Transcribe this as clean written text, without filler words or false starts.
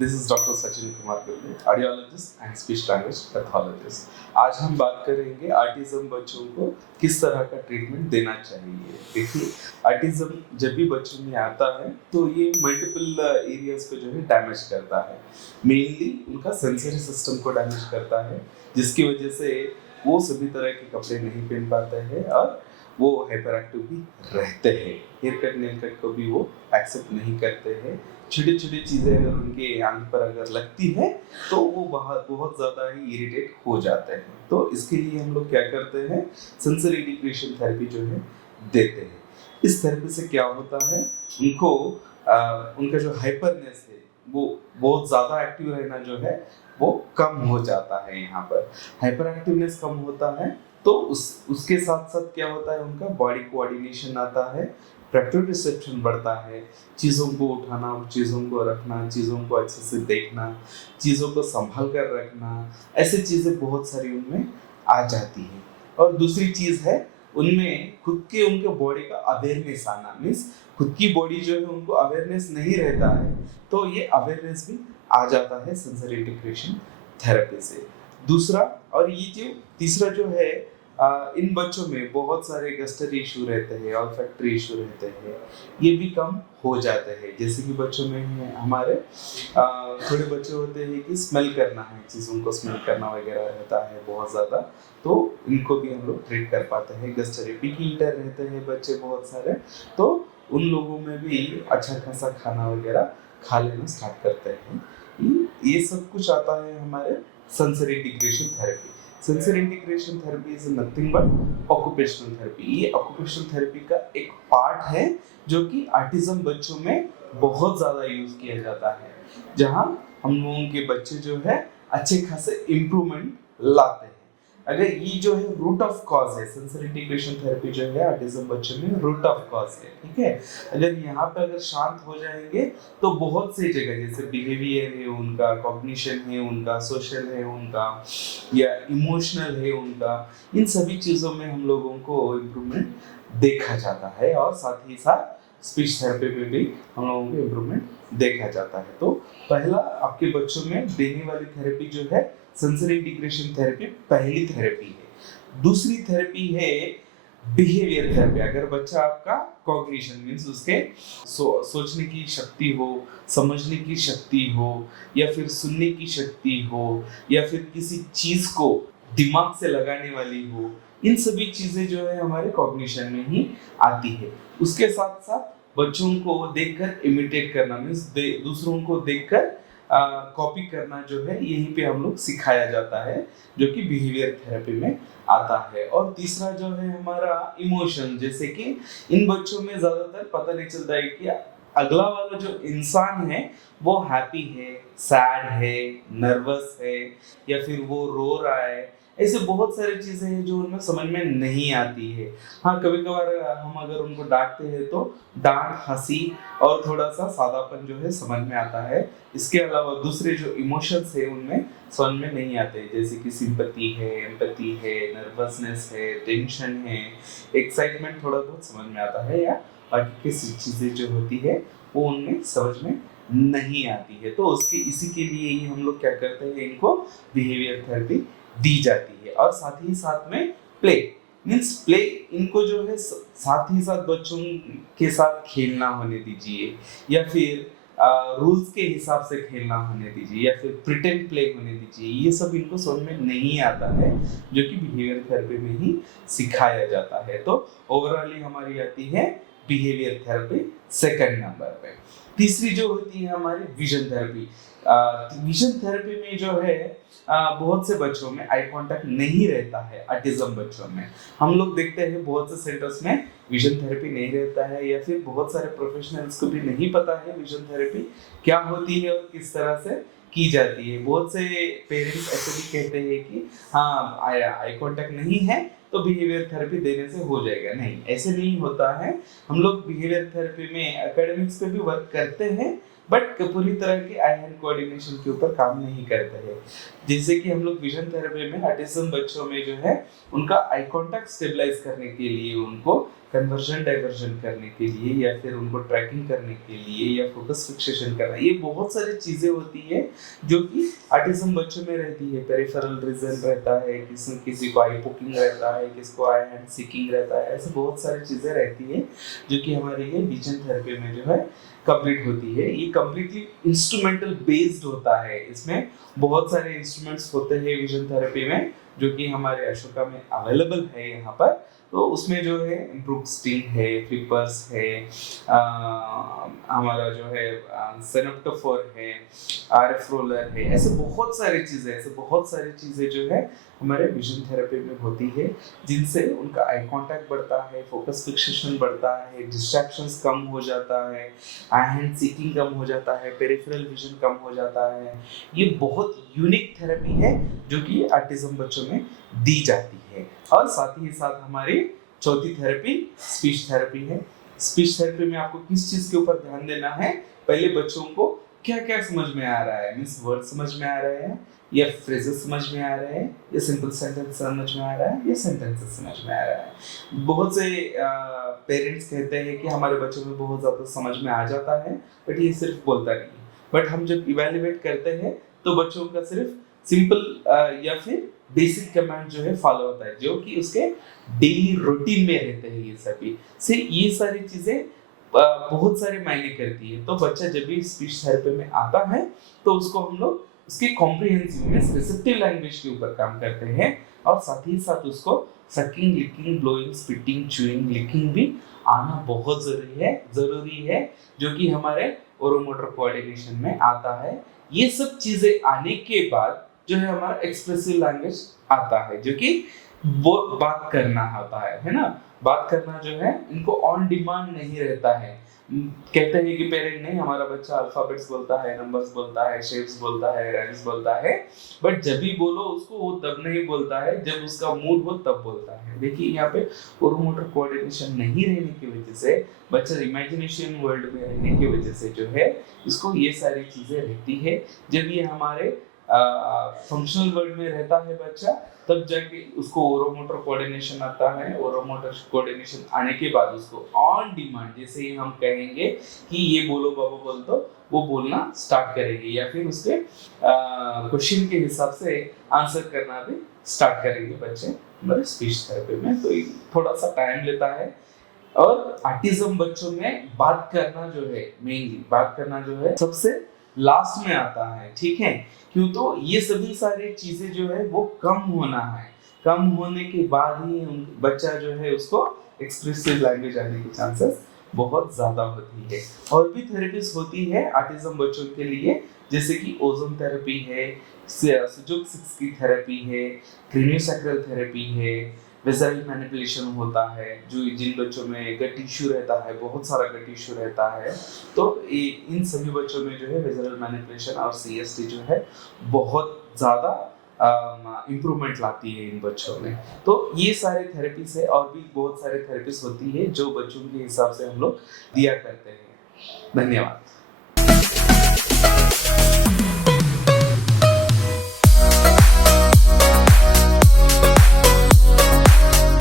This is doctor Sachin Kumar Gurve, audiologist and speech language pathologist. आज हम बात करेंगे ऑटिज्म बच्चों को किस तरह का ट्रीटमेंट देना चाहिए। देखिए, ऑटिज्म जब भी बच्चों में आता है तो ये मल्टीपल एरियाज को जो है डैमेज करता है। मेनली उनका सेंसरी सिस्टम को डैमेज करता है, जिसकी वजह से वो सभी तरह के कपड़े नहीं पहन पाते हैं और वो हाइपर एक्टिव भी रहते हैं। हेयर कट नेल कट को भी वो एक्सेप्ट नहीं करते हैं। छोटी छोटी चीज़ें अगर उनके आंख पर अगर लगती है तो वो बहुत ज़्यादा ही इरिटेट हो जाते हैं। तो इसके लिए हम लोग क्या करते हैं, सेंसरी इंटीग्रेशन थेरेपी जो है देते हैं। इस थेरेपी से क्या होता है, उनको उनका जो हाइपरनेस है वो बहुत ज़्यादा एक्टिव रहना जो है वो कम हो जाता है। यहाँ पर हाइपर एक्टिवनेस कम होता है तो उसके साथ साथ क्या होता है, उनका बॉडी कोऑर्डिनेशन आता है, प्रोप्रियोसेप्शन बढ़ता है, चीज़ों को उठाना, चीज़ों को रखना, चीज़ों को अच्छे से देखना, चीज़ों को संभाल कर रखना, ऐसी चीज़ें बहुत सारी उनमें आ जाती हैं। और दूसरी चीज़ है, उनमें खुद के उनके बॉडी का अवेयरनेस आना, मीन्स खुद की बॉडी जो है उनको अवेयरनेस नहीं रहता है, तो ये अवेयरनेस भी आ जाता है सेंसरी इंटीग्रेशन थेरेपी से। दूसरा और ये जो तीसरा जो है, इन बच्चों में बहुत सारे गस्टरी इशू रहते हैं, ऑल्फैक्टरी इशू रहते हैं, ये भी कम हो जाते हैं। जैसे कि बच्चों में हमारे थोड़े बच्चे होते हैं कि स्मेल करना है, चीज़ों को स्मेल करना वगैरह रहता है बहुत ज़्यादा, तो इनको भी हम लोग ट्रीट कर पाते हैं। गस्टरी पिकी ईटर रहते हैं बच्चे बहुत सारे, तो उन लोगों में भी अच्छा खासा खाना वगैरह खा लेना स्टार्ट करते हैं। ये सब कुछ आता है हमारे sensory integration therapy. Sensory integration therapy is nothing but occupational therapy. ये ऑक्यूपेशनल थेरेपी का एक पार्ट है जो कि ऑटिज्म बच्चों में बहुत ज़्यादा यूज किया जाता है, जहाँ हम लोगों के बच्चे जो है अच्छे खासे इम्प्रूवमेंट लाते हैं। अगर ये जो है रूट ऑफ कॉज है, सेंसरी इंटीग्रेशन थेरेपी जो है ऑटिज्म बच्चों में रूट ऑफ कॉज है, ठीक है। अगर यहाँ पे अगर शांत हो जाएंगे तो बहुत सी जगह, जैसे बिहेवियर है उनका, कॉग्निशन है उनका, सोशल है उनका, या इमोशनल है उनका, इन सभी चीज़ों में हम लोगों को इम्प्रूवमेंट देखा जाता है। और साथ ही साथ स्पीच थेरेपी में भी हम लोगों को इम्प्रूवमेंट देखा जाता है। तो पहला आपके बच्चों में देने वाली थेरेपी जो है सेंसरी इंटीग्रेशन थेरेपी पहली थेरेपी है। दूसरी थेरेपी है बिहेवियर थेरेपी। अगर बच्चा आपका कॉग्निशन मीन्स उसके सोचने की शक्ति हो, समझने की शक्ति हो, या फिर सुनने की शक्ति हो, या फिर किसी चीज को दिमाग से लगाने वाली हो, इन सभी चीजें जो है हमारे कॉग्निशन में ही आती है। उसके साथ साथ बच्चों को देखकर इमिटेट करना, मीन्स दूसरों को देखकर कॉपी करना जो है यहीं पे हम लोग सिखाया जाता है, जो कि बिहेवियर थेरेपी में आता है। और तीसरा जो है हमारा इमोशन, जैसे कि इन बच्चों में ज्यादातर पता नहीं चलता है कि अगला वाला जो इंसान है वो हैप्पी है, सैड है, नर्वस है, या फिर वो रो रहा है। ऐसे बहुत सारी चीजें हैं जो उनमें समझ में नहीं आती है। हाँ, कभी कभार हम अगर उनको डांटते हैं तो डांट, हंसी और थोड़ा सा सादापन जो है समझ में आता है। इसके अलावा दूसरे जो इमोशंस है उनमें समझ में नहीं आते, जैसे कि सिंपैथी है, एम्पैथी है, नर्वसनेस है, टेंशन है, एक्साइटमेंट थोड़ा बहुत समझ में आता है, या बाकी की चीजें जो होती है वो उनमें समझ में नहीं आती है। तो इसी के लिए ही हम लोग क्या करते हैं, इनको बिहेवियर थेरेपी दी जाती है। और साथ ही साथ में प्ले, मीन्स प्ले, इनको जो है साथ ही साथ बच्चों के साथ खेलना होने दीजिए, या फिर रूल्स के हिसाब से खेलना होने दीजिए, या फिर प्रिटेंड प्ले होने दीजिए। ये सब इनको समझ में नहीं आता है, जो कि बिहेवियर थेरेपी में ही सिखाया जाता है। तो ओवरऑल हमारी आती है बिहेवियर थेरेपी सेकंड नंबर पे। तीसरी जो होती है हमारी विजन थेरेपी। विजन थेरेपी में जो है बहुत से बच्चों में आई कांटेक्ट नहीं रहता है। ऑटिज्म बच्चों में हम लोग देखते हैं बहुत से सेंटर्स में विजन थेरेपी नहीं रहता है, या फिर बहुत सारे प्रोफेशनल्स को भी नहीं पता है विजन थेरेपी क्या होती है और किस तरह से की जाती है। बहुत से पेरेंट्स ऐसे भी कहते हैं कि हाँ, आई कांटेक्ट नहीं है तो बिहेवियर थेरेपी देने से हो जाएगा। नहीं, ऐसे नहीं होता है। हम लोग बिहेवियर थेरेपी में एकेडमिक्स पे भी वर्क करते हैं, बट पूरी तरह के आई हैंड कोऑर्डिनेशन के ऊपर काम नहीं करते हैं। जैसे कि हम लोग विजन थेरेपी में ऑटिज्म बच्चों में जो है उनका आई कांटेक्ट स्टेबलाइज करने के लिए उनको कन्वर्जन डाइवर्जन करने के लिए या फिर उनको ट्रैकिंग करने के लिए या फोकस फिक्सेशन करना, ये बहुत सारी चीजें होती है जो कि ऑटिज्म बच्चों में रहती है। पेरिफेरल रीजन रहता है, किसी को आई पोकिंग रहता है, किसी को आई हैंड सीकिंग रहता है, ऐसे बहुत सारी चीजें रहती है जो कि हमारे ये विजन थेरेपी में जो है कंप्लीट होती है। ये कंप्लीटली इंस्ट्रूमेंटल बेस्ड होता है। इसमें बहुत सारे इंस्ट्रूमेंट्स होते हैं विजन थेरेपी में जो कि हमारे अशोका में अवेलेबल है यहाँ पर। तो उसमें जो है इम्प्रूव स्टिंग है, फ्लिपर्स है, हमारा जो है सेनोप्टोफोर है, आरएफ रोलर है, ऐसे बहुत सारी चीजें जो है हमारे विजन थेरेपी में होती है जिनसे उनका आई कांटेक्ट बढ़ता है, फोकस फिक्सेशन बढ़ता है, डिस्ट्रैक्शंस कम हो जाता है, आई हैंड सीकिंग कम हो जाता है, पेरिफेरल विजन कम हो जाता है। ये बहुत यूनिक थेरेपी है जो कि ऑटिज्म बच्चों में दी जाती है। और साथ ही साथ हमारी चौथी थेरेपी स्पीच थेरेपी है। स्पीच थेरेपी में आपको किस चीज के ऊपर ध्यान देना है? पहले बच्चों को क्या क्या समझ में आ रहा है, मीन्स वर्ड समझ में आ रहे हैं या फ्रेजेस समझ में आ रहे हैं या सिंपल सेंटेंस समझ में आ रहा है या सेंटेंसेस समझ में आ रहा है। बहुत से पेरेंट्स कहते हैं कि हमारे बच्चों में बहुत ज़्यादा समझ में आ जाता है, बट ये सिर्फ बोलता नहीं है। बट हम जब इवेल्युएट करते हैं तो बच्चों का सिर्फ सिंपल या फिर बेसिक कमांड जो है फॉलो होता है, जो कि उसके डेली रूटीन में रहते हैं। ये सभी से ये सारी चीज़ें बहुत सारे मायने करती है। तो बच्चा जब भी स्पीच थेरेपी में आता है तो उसको हम लोग उसके कॉम्प्रिहेंसिव में रिसेप्टिव लैंग्वेज के ऊपर काम करते हैं और साथ ही साथ उसको sucking, licking, blowing, spitting, chewing, licking भी आना बहुत जरूरी है जो कि हमारे ओरोमोटर कोऑर्डिनेशन में आता है। ये सब चीजें आने के बाद जो है हमारा एक्सप्रेसिव लैंग्वेज आता है जो कि वो बात करना होता है ना। बात करना जो है इनको ऑन डिमांड नहीं रहता है। कहते हैं कि पेरेंट नहीं, हमारा बच्चा अल्फाबेट्स बोलता है, नंबर्स बोलता है, शेप्स बोलता है, राइम्स बोलता है, बट जब भी बोलो उसको वो तब नहीं बोलता है जब उसका मूड हो तब बोलता है। देखिए यहाँ पे ओरोमोटर कोऑर्डिनेशन नहीं रहने की वजह से, बच्चा इमेजिनेशन वर्ल्ड में रहने की वजह से जो है इसको ये सारी चीजें रहती है। जब ये हमारे फंक्शनल वर्ल्ड में रहता है बच्चा, तब जाके उसको ओरोमोटर कोऑर्डिनेशन आता है। ओरोमोटर कोऑर्डिनेशन आने के बाद उसको ऑन डिमांड, जैसे ही हम कहेंगे कि ये बोलो बाबू बोल दो, वो बोलना स्टार्ट करेंगे या फिर उसके क्वेश्चन के हिसाब से आंसर करना भी स्टार्ट करेंगे बच्चे हमारे स्पीच थेरेपी में। तो थोड़ा सा टाइम लेता है। और ऑटिज्म बच्चों में बात करना जो है, मेनली बात करना जो है सबसे लास्ट में आता है, ठीक है। क्यों? तो ये सभी सारी चीजें जो है वो कम होना है। कम होने के बाद ही बच्चा जो है उसको एक्सप्रेसिव लैंग्वेज आने की चांसेस बहुत ज्यादा होती है। और भी थेरेपीज होती है ऑटिज्म बच्चों के लिए, जैसे कि ओजोन थेरेपी है, सुजुकी की थेरेपी है, क्रेनियोसैक्रल थेरेपी है, वेजल मैनिपुलेशन होता है, जो जिन बच्चों में गट इश्यू रहता है, बहुत सारा गट इश्यू रहता है, तो इन सभी बच्चों में जो है वेजल मैनिपुलेशन और सीएसटी जो है बहुत ज़्यादा इम्प्रूवमेंट लाती है इन बच्चों में। तो ये सारे थेरेपीज है और भी बहुत सारे थेरेपीज होती है जो बच्चों के हिसाब से हम लोग दिया करते हैं। धन्यवाद।